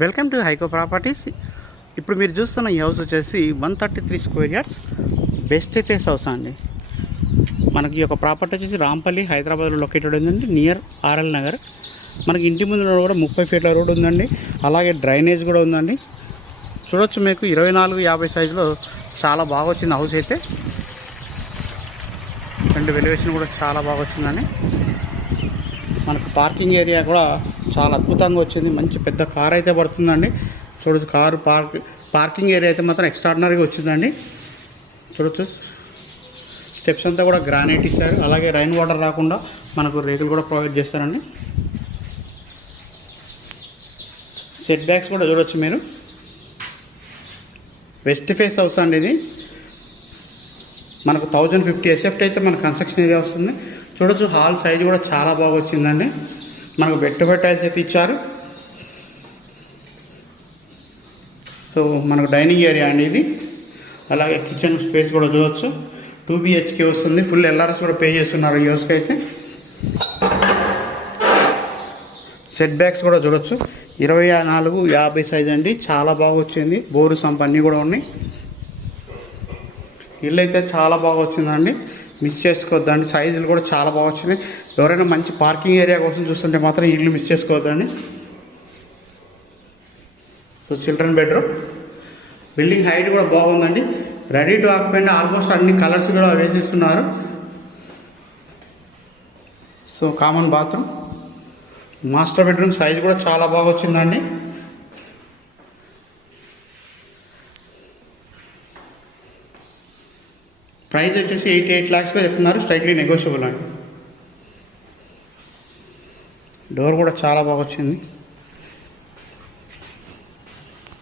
Welcome to హైకో properties. ఇప్పుడు మీరు చూస్తున్న ఈ హౌస్ వచ్చేసి 133 square yards best face house అండి. మనకి ఒక ప్రాపర్టీ వచ్చేసి రాంపల్లి హైదరాబాద్లో లొకేటెడ్ ఉందండి, నియర్ ఆర్ఎల్ నగర్. మనకి ఇంటి ముందు కూడా 30 ఫీట్ల రోడ్ ఉందండి, అలాగే డ్రైనేజ్ కూడా ఉందండి. చూడొచ్చు, మీకు 24-50 సైజులో చాలా బాగా వచ్చింది హౌస్ అయితే. రెండు వెలివేషన్ కూడా చాలా బాగా వచ్చిందండి. మనకు పార్కింగ్ ఏరియా కూడా చాలా అద్భుతంగా వచ్చింది. మంచి పెద్ద కార్ అయితే పడుతుందండి. చూడొచ్చు, కారు పార్కింగ్ ఏరియా అయితే మాత్రం ఎక్స్ట్రాడినరీగా వచ్చిందండి. చూడొచ్చు, స్టెప్స్ అంతా కూడా గ్రానైట్ ఇచ్చారు, అలాగే రైన్ వాటర్ రాకుండా మనకు రేకులు కూడా ప్రొవైడ్ చేస్తారండి. సెట్ బ్యాక్స్ కూడా చూడొచ్చు మీరు. వెస్ట్ ఫేస్ హౌస్ అండి ఇది. మనకు 1050 ఎస్ఎఫ్టీ అయితే మన కన్స్ట్రక్షన్ ఏరియా వస్తుంది. చూడొచ్చు, హాల్ సైజ్ కూడా చాలా బాగా వచ్చిందండి. మనకు బెడ్ అయితే ఇచ్చారు. సో మనకు డైనింగ్ ఏరియా అండి ఇది. అలాగే కిచెన్ స్పేస్ కూడా చూడవచ్చు. 2 BHK వస్తుంది. ఫుల్ ఎల్ఆర్ఎస్ కూడా పే చేస్తున్నారు ఈ హౌస్కి అయితే. సెట్ బ్యాక్స్ కూడా చూడొచ్చు, 24-50 సైజ్ అండి. చాలా బాగా వచ్చింది. బోరు సంప్ అన్నీ కూడా ఉన్నాయి. ఇల్లు అయితే చాలా బాగా వచ్చిందండి, మిస్ చేసుకోవద్దండి. సైజులు కూడా చాలా బాగా వచ్చినాయి. ఎవరైనా మంచి పార్కింగ్ ఏరియా కోసం చూస్తుంటే మాత్రం ఇల్లు మిస్ చేసుకోవద్దండి. So children bedroom, building height కూడా బాగుందండి. రెడీ టు ఆక్యుపై ఆల్మోస్ట్ అన్ని కలర్స్ కూడా వేసేస్తున్నారు. So common bathroom, master bedroom size కూడా చాలా బాగా వచ్చిందండి. ప్రైస్ వచ్చేసి 88 lakhsగా చెప్తున్నారు, స్ట్రైట్లీ నెగోషియబుల్ అండి. డోర్ కూడా చాలా బాగా వచ్చింది.